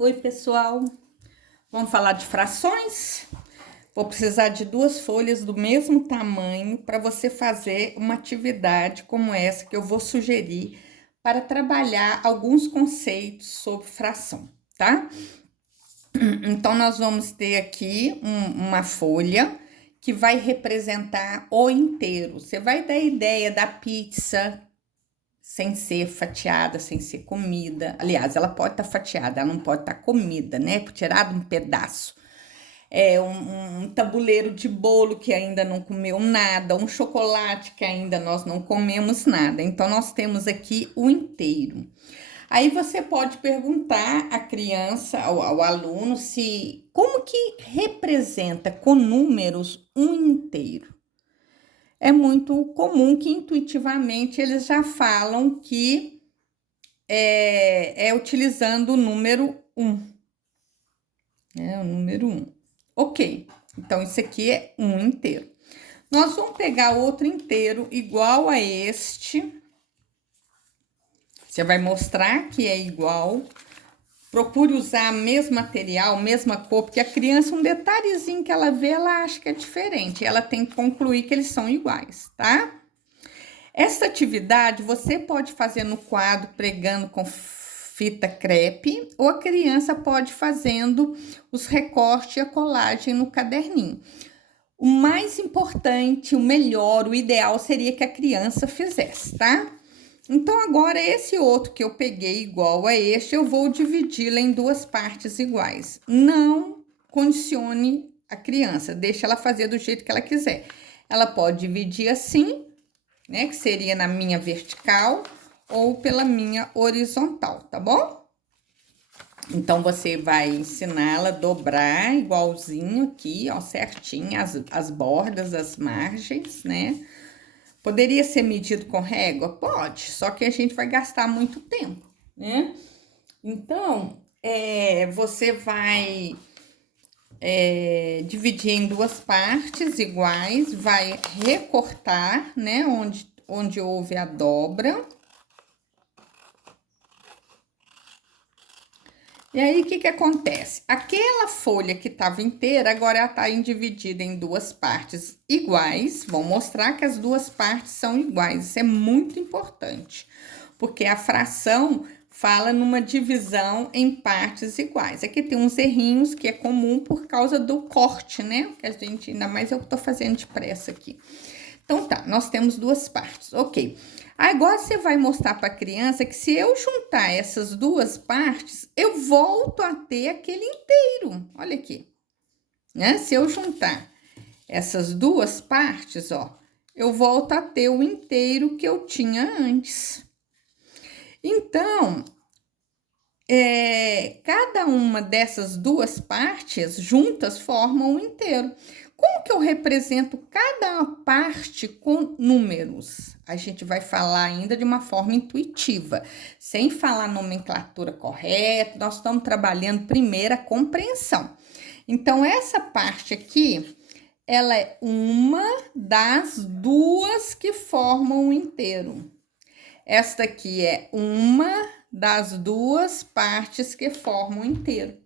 Oi, pessoal. Vamos falar de frações? Vou precisar de 2 folhas do mesmo tamanho para você fazer uma atividade como essa que eu vou sugerir para trabalhar alguns conceitos sobre fração, tá? Então, nós vamos ter aqui uma folha que vai representar o inteiro. Você vai dar a ideia da pizza sem ser fatiada, sem ser comida. Aliás, ela pode estar fatiada, ela não pode estar comida, né? Tirado um pedaço. Um tabuleiro de bolo que ainda não comeu nada, um chocolate que ainda nós não comemos nada. Então, nós temos aqui o inteiro. Aí você pode perguntar à criança, ao aluno, se como que representa com números um inteiro. É muito comum que intuitivamente eles já falam que é utilizando o número 1. O número 1. Ok, então isso aqui é um inteiro. Nós vamos pegar outro inteiro igual a este. Você vai mostrar que é igual. Procure usar o mesmo material, mesma cor, porque a criança, um detalhezinho que ela vê, ela acha que é diferente. Ela tem que concluir que eles são iguais, tá? Essa atividade você pode fazer no quadro pregando com fita crepe, ou a criança pode fazendo os recortes e a colagem no caderninho. O mais importante, o melhor, o ideal seria que a criança fizesse, tá? Então, agora, esse outro que eu peguei igual a este, eu vou dividi-lo em 2 partes iguais. Não condicione a criança, deixa ela fazer do jeito que ela quiser. Ela pode dividir assim, né, que seria na minha vertical ou pela minha horizontal, tá bom? Então, você vai ensiná-la a dobrar igualzinho aqui, ó, certinho, as bordas, as margens, né? Poderia ser medido com régua? Pode, só que a gente vai gastar muito tempo, né? Então, você vai dividir em 2 partes iguais, vai recortar, né, onde houve a dobra. E aí, o que acontece? Aquela folha que estava inteira, agora ela está dividida em 2 partes iguais. Vou mostrar que as 2 partes são iguais. Isso é muito importante, porque a fração fala numa divisão em partes iguais. Aqui tem uns errinhos que é comum por causa do corte, né? Que a gente, ainda mais eu que tô fazendo depressa aqui. Então, tá, nós temos 2 partes, ok. Agora, você vai mostrar para a criança que se eu juntar essas 2 partes, eu volto a ter aquele inteiro. Olha aqui, né? Se eu juntar essas 2 partes, ó, eu volto a ter o inteiro que eu tinha antes. Então, cada uma dessas 2 partes juntas formam um inteiro. Como que eu represento cada parte com números? A gente vai falar ainda de uma forma intuitiva, sem falar nomenclatura correta. Nós estamos trabalhando primeiro a compreensão. Então, essa parte aqui, ela é uma das 2 que formam o inteiro. Esta aqui é uma das 2 partes que formam o inteiro.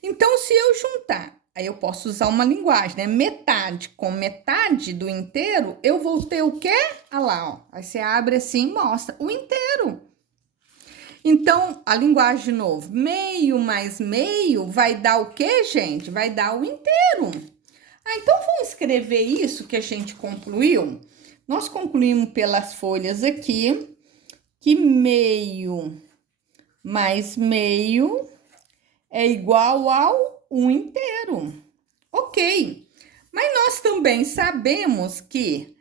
Então, se eu juntar, aí eu posso usar uma linguagem, né? Metade com metade do inteiro, eu vou ter o quê? Ah lá, ó. Aí você abre assim e mostra o inteiro. Então, a linguagem de novo, meio mais meio vai dar o quê, gente? Vai dar o inteiro. Ah, então vamos escrever isso que a gente concluiu? Nós concluímos pelas folhas aqui, que meio mais meio é igual ao 1 inteiro. Ok, mas nós também sabemos que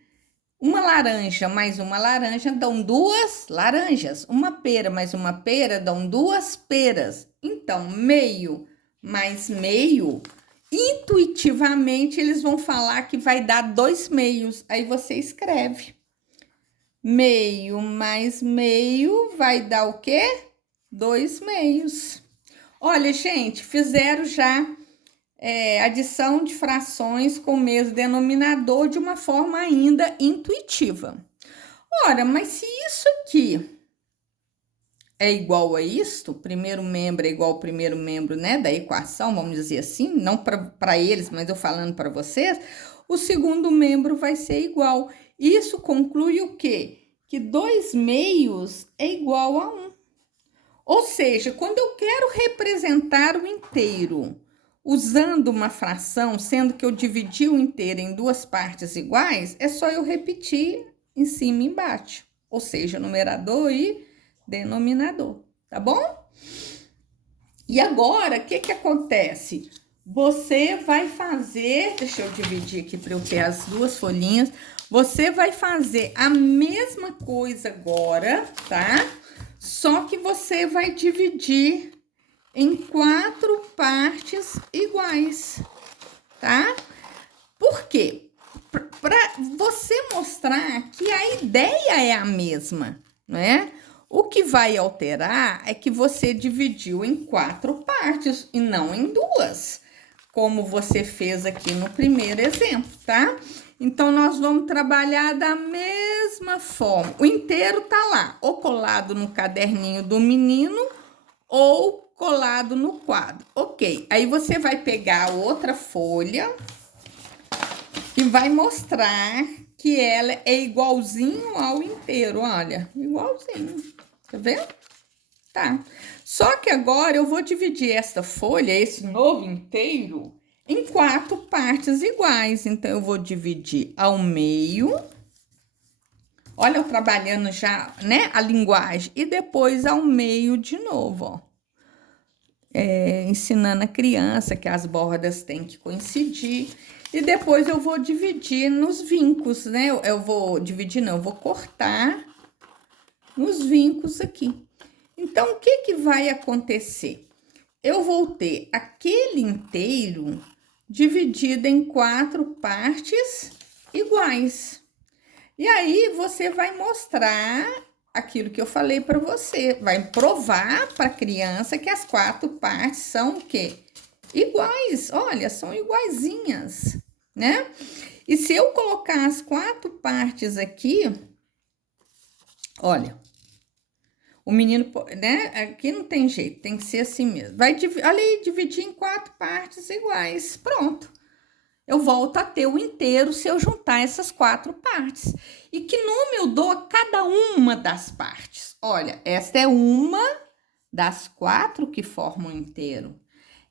uma laranja mais uma laranja dão 2 laranjas. Uma pera mais uma pera dão 2 peras. Então, meio mais meio, intuitivamente, eles vão falar que vai dar 2 meios. Aí você escreve. Meio mais meio vai dar o quê? 2 meios. Olha, gente, fizeram já adição de frações com o mesmo denominador de uma forma ainda intuitiva. Ora, mas se isso aqui é igual a isto, o primeiro membro é igual ao primeiro membro, né, da equação, vamos dizer assim, não para eles, mas eu falando para vocês, o segundo membro vai ser igual. Isso conclui o quê? Que 2 meios é igual a 1. Ou seja, quando eu quero representar o inteiro usando uma fração, sendo que eu dividi o inteiro em duas partes iguais, é só eu repetir em cima e embaixo. Ou seja, numerador e denominador, tá bom? E agora, o que que acontece? Você vai fazer, deixa eu dividir aqui para eu ter as duas folhinhas. Você vai fazer a mesma coisa agora, tá? Só que você vai dividir em 4 partes iguais, tá? Por quê? Para você mostrar que a ideia é a mesma, né? O que vai alterar é que você dividiu em 4 partes e não em 2, como você fez aqui no primeiro exemplo, tá? Então, nós vamos trabalhar da mesma forma. O inteiro tá lá, ou colado no caderninho do menino, ou colado no quadro. Ok, aí você vai pegar outra folha e vai mostrar que ela é igualzinho ao inteiro, olha, igualzinho, tá vendo? Tá, só que agora eu vou dividir essa folha, esse novo inteiro, em 4 partes iguais. Então, eu vou dividir ao meio, olha eu trabalhando já, né, a linguagem, e depois ao meio de novo, ó. Ensinando a criança que as bordas têm que coincidir. E depois eu vou dividir nos vincos, né? Eu vou dividir, não, eu vou cortar nos vincos aqui. Então, o que que vai acontecer? Eu vou ter aquele inteiro dividido em 4 partes iguais. E aí, você vai mostrar aquilo que eu falei para você. Vai provar para a criança que as 4 partes são o quê? Iguais. Olha, são iguaizinhas, né? E se eu colocar as 4 partes aqui, olha, o menino, né? Aqui não tem jeito, tem que ser assim mesmo. Vai ali, dividir em 4 partes iguais. Pronto. Eu volto a ter o inteiro se eu juntar essas 4 partes. E que nome eu dou a cada uma das partes? Olha, esta é uma das 4 que formam o inteiro.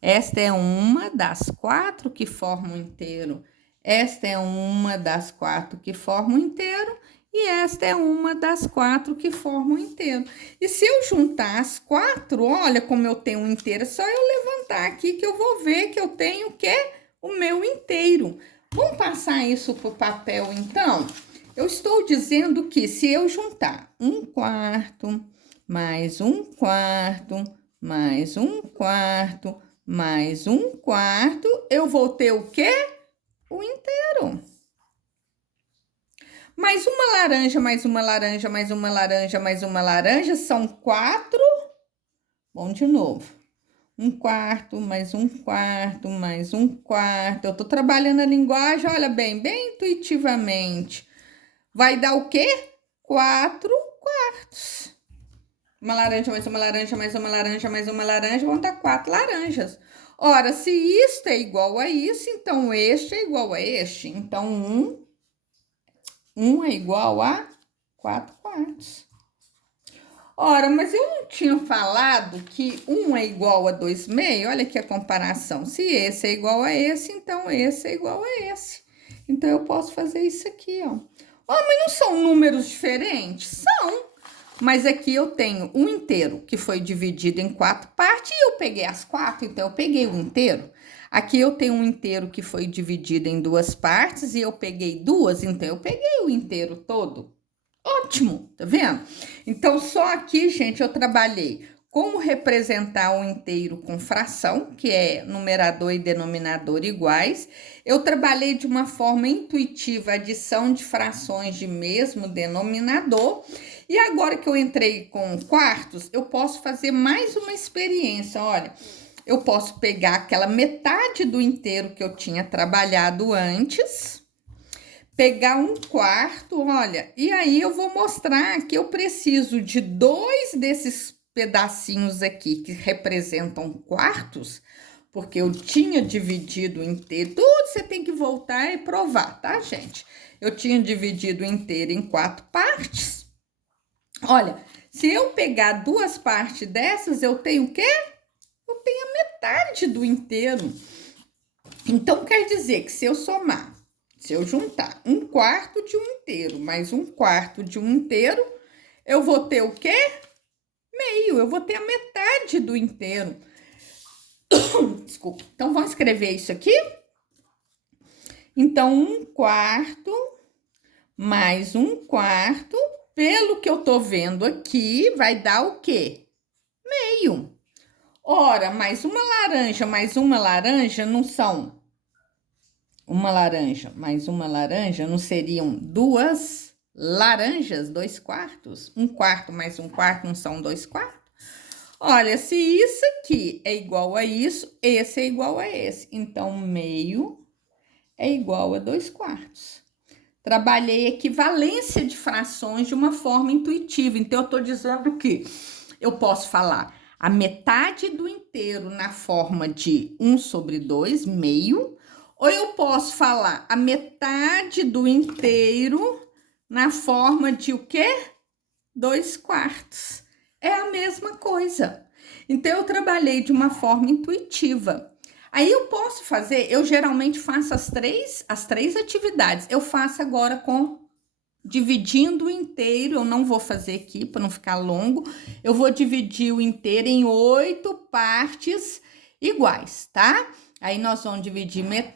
Esta é uma das 4 que formam o inteiro. Esta é uma das 4 que formam o inteiro. E esta é uma das 4 que formam o inteiro. E se eu juntar as 4, olha como eu tenho um inteiro, é só eu levantar aqui que eu vou ver que eu tenho o quê? O meu inteiro. Vamos passar isso para o papel, então? Eu estou dizendo que se eu juntar 1/4, mais 1/4, mais 1/4, mais 1/4, eu vou ter o quê? O inteiro. Mais uma laranja, mais uma laranja, mais uma laranja, mais uma laranja, são 4. Vamos de novo. 1/4, mais 1/4, mais 1/4. Eu tô trabalhando a linguagem, olha bem, bem intuitivamente. Vai dar o quê? 4/4. Uma laranja, mais uma laranja, mais uma laranja, mais uma laranja, vão dar 4 laranjas. Ora, se isto é igual a isso, então este é igual a este. Então, 1 é igual a 4/4. Ora, mas eu não tinha falado que 1 é igual a 2/2? Olha aqui a comparação. Se esse é igual a esse, então esse é igual a esse. Então, eu posso fazer isso aqui, ó. Ó, mas não são números diferentes? São. Mas aqui eu tenho um inteiro que foi dividido em 4 partes e eu peguei as 4, então eu peguei o inteiro. Aqui eu tenho um inteiro que foi dividido em 2 partes e eu peguei 2, então eu peguei o inteiro todo. Ótimo, tá vendo? Então, só aqui, gente, eu trabalhei como representar o inteiro com fração, que é numerador e denominador iguais. Eu trabalhei de uma forma intuitiva a adição de frações de mesmo denominador. E agora que eu entrei com quartos, eu posso fazer mais uma experiência, olha. Eu posso pegar aquela metade do inteiro que eu tinha trabalhado antes, pegar 1/4, olha, e aí eu vou mostrar que eu preciso de 2 desses pedacinhos aqui que representam quartos, porque eu tinha dividido o inteiro. Tudo você tem que voltar e provar, tá, gente? Eu tinha dividido o inteiro em 4 partes. Olha, se eu pegar 2 partes dessas, eu tenho o quê? Eu tenho a metade do inteiro. Então, quer dizer que se eu somar, se eu juntar 1/4 de um inteiro mais 1/4 de um inteiro, eu vou ter o quê? Meio, eu vou ter a metade do inteiro. Desculpa. Então, vamos escrever isso aqui? Então, 1/4 mais 1/4, pelo que eu tô vendo aqui, vai dar o quê? Meio. Ora, mais uma laranja não são uma laranja mais uma laranja, não seriam 2 laranjas, 2/4? 1/4 mais 1/4 não são 2/4? Olha, se isso aqui é igual a isso, esse é igual a esse. Então, meio é igual a 2/4. Trabalhei equivalência de frações de uma forma intuitiva. Então, eu tô dizendo que eu posso falar a metade do inteiro na forma de 1/2, meio, ou eu posso falar a metade do inteiro na forma de o quê? 2/4. É a mesma coisa. Então, eu trabalhei de uma forma intuitiva. Aí, eu posso fazer, eu geralmente faço as três atividades. Eu faço agora dividindo o inteiro, eu não vou fazer aqui para não ficar longo. Eu vou dividir o inteiro em 8 partes iguais, tá? Aí, nós vamos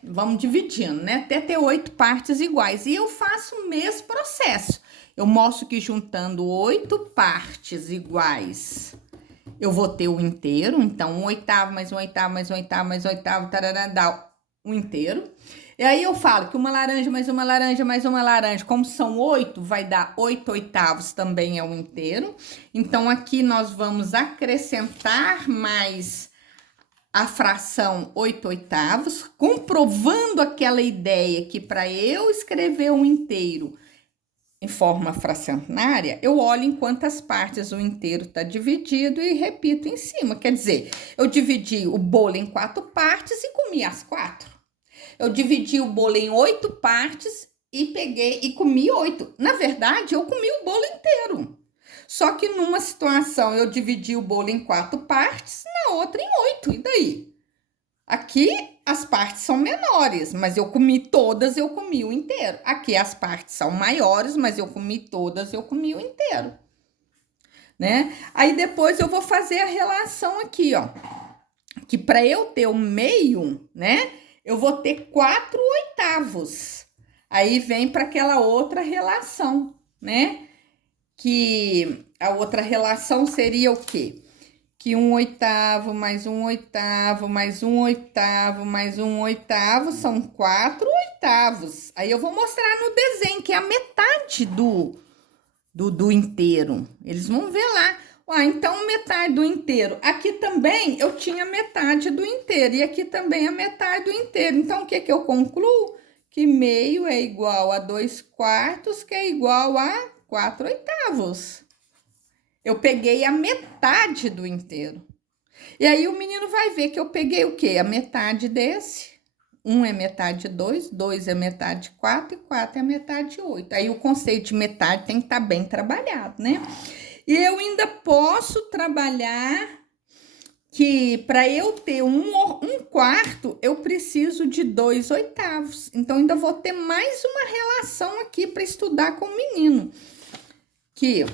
vamos dividindo, né? Até ter 8 partes iguais. E eu faço o mesmo processo. Eu mostro que juntando 8 partes iguais, eu vou ter o inteiro. Então, 1/8 mais 1/8 mais 1/8 mais 1/8, tarará, dá o inteiro. E aí, eu falo que uma laranja mais uma laranja mais uma laranja, como são 8, vai dar 8/8 também é o inteiro. Então, aqui nós vamos acrescentar mais a fração 8/8, comprovando aquela ideia que para eu escrever um inteiro em forma fracionária, eu olho em quantas partes o inteiro está dividido e repito em cima. Quer dizer, eu dividi o bolo em 4 partes e comi as 4. Eu dividi o bolo em 8 partes e peguei e comi 8. Na verdade, eu comi o bolo inteiro. Só que numa situação eu dividi o bolo em 4 partes, na outra em 8. E daí? Aqui as partes são menores, mas eu comi todas, eu comi o inteiro. Aqui as partes são maiores, mas eu comi todas, eu comi o inteiro, né? Aí depois eu vou fazer a relação aqui, ó. Que para eu ter o meio, né? Eu vou ter 4/8. Aí vem para aquela outra relação, né? Que a outra relação seria o quê? Que 1/8 mais 1/8 mais 1/8 mais 1/8 são 4/8. Aí eu vou mostrar no desenho que é a metade do inteiro. Eles vão ver lá. Então metade do inteiro. Aqui também eu tinha metade do inteiro e aqui também a metade do inteiro. Então o que que eu concluo? Que meio é igual a 2/4, que é igual a 4/8. Eu peguei a metade do inteiro. E aí o menino vai ver que eu peguei o quê? A metade desse. 1 é metade de 2, 2 é metade de 4 e 4 é metade de 8. Aí o conceito de metade tem que estar bem trabalhado, né? E eu ainda posso trabalhar que para eu ter 1/4, eu preciso de 2/8. Então, ainda vou ter mais uma relação aqui para estudar com o menino. Que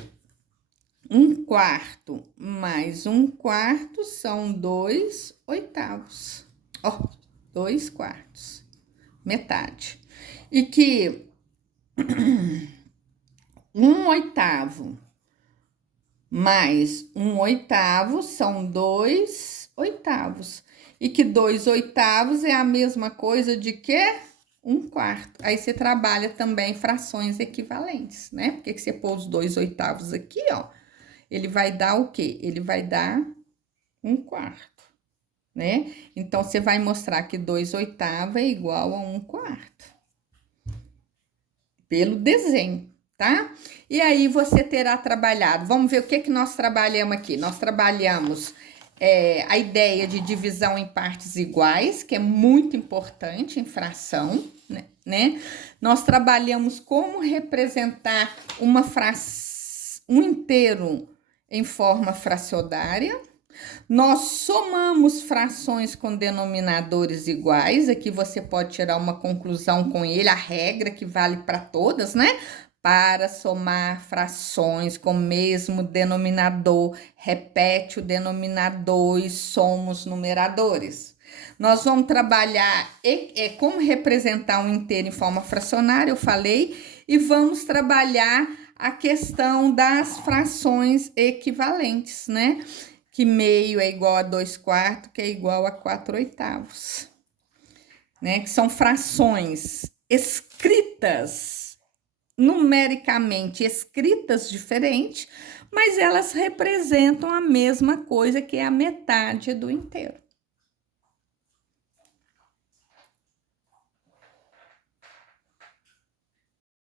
1/4 mais 1/4 são 2/8. Ó, 2/4, metade. E que 1/8 mais 1/8 são 2/8. E que 2/8 é a mesma coisa de quê? 1/4. Aí você trabalha também frações equivalentes, né? Porque que você pôr os 2/8 aqui, ó, ele vai dar o quê? Ele vai dar 1/4, né? Então, você vai mostrar que 2/8 é igual a 1/4. Pelo desenho, tá? E aí você terá trabalhado. Vamos ver o que nós trabalhamos aqui. Nós trabalhamos a ideia de divisão em partes iguais, que é muito importante em fração, né? Nós trabalhamos como representar um inteiro em forma fracionária. Nós somamos frações com denominadores iguais. Aqui você pode tirar uma conclusão com ele, a regra que vale para todas, né? Para somar frações com o mesmo denominador, repete o denominador e soma os numeradores. Nós vamos trabalhar como representar um inteiro em forma fracionária, eu falei, e vamos trabalhar a questão das frações equivalentes, né? Que meio é igual a 2/4, que é igual a 4/8, né? Que são frações escritas, numericamente escritas diferente, mas elas representam a mesma coisa, que é a metade do inteiro.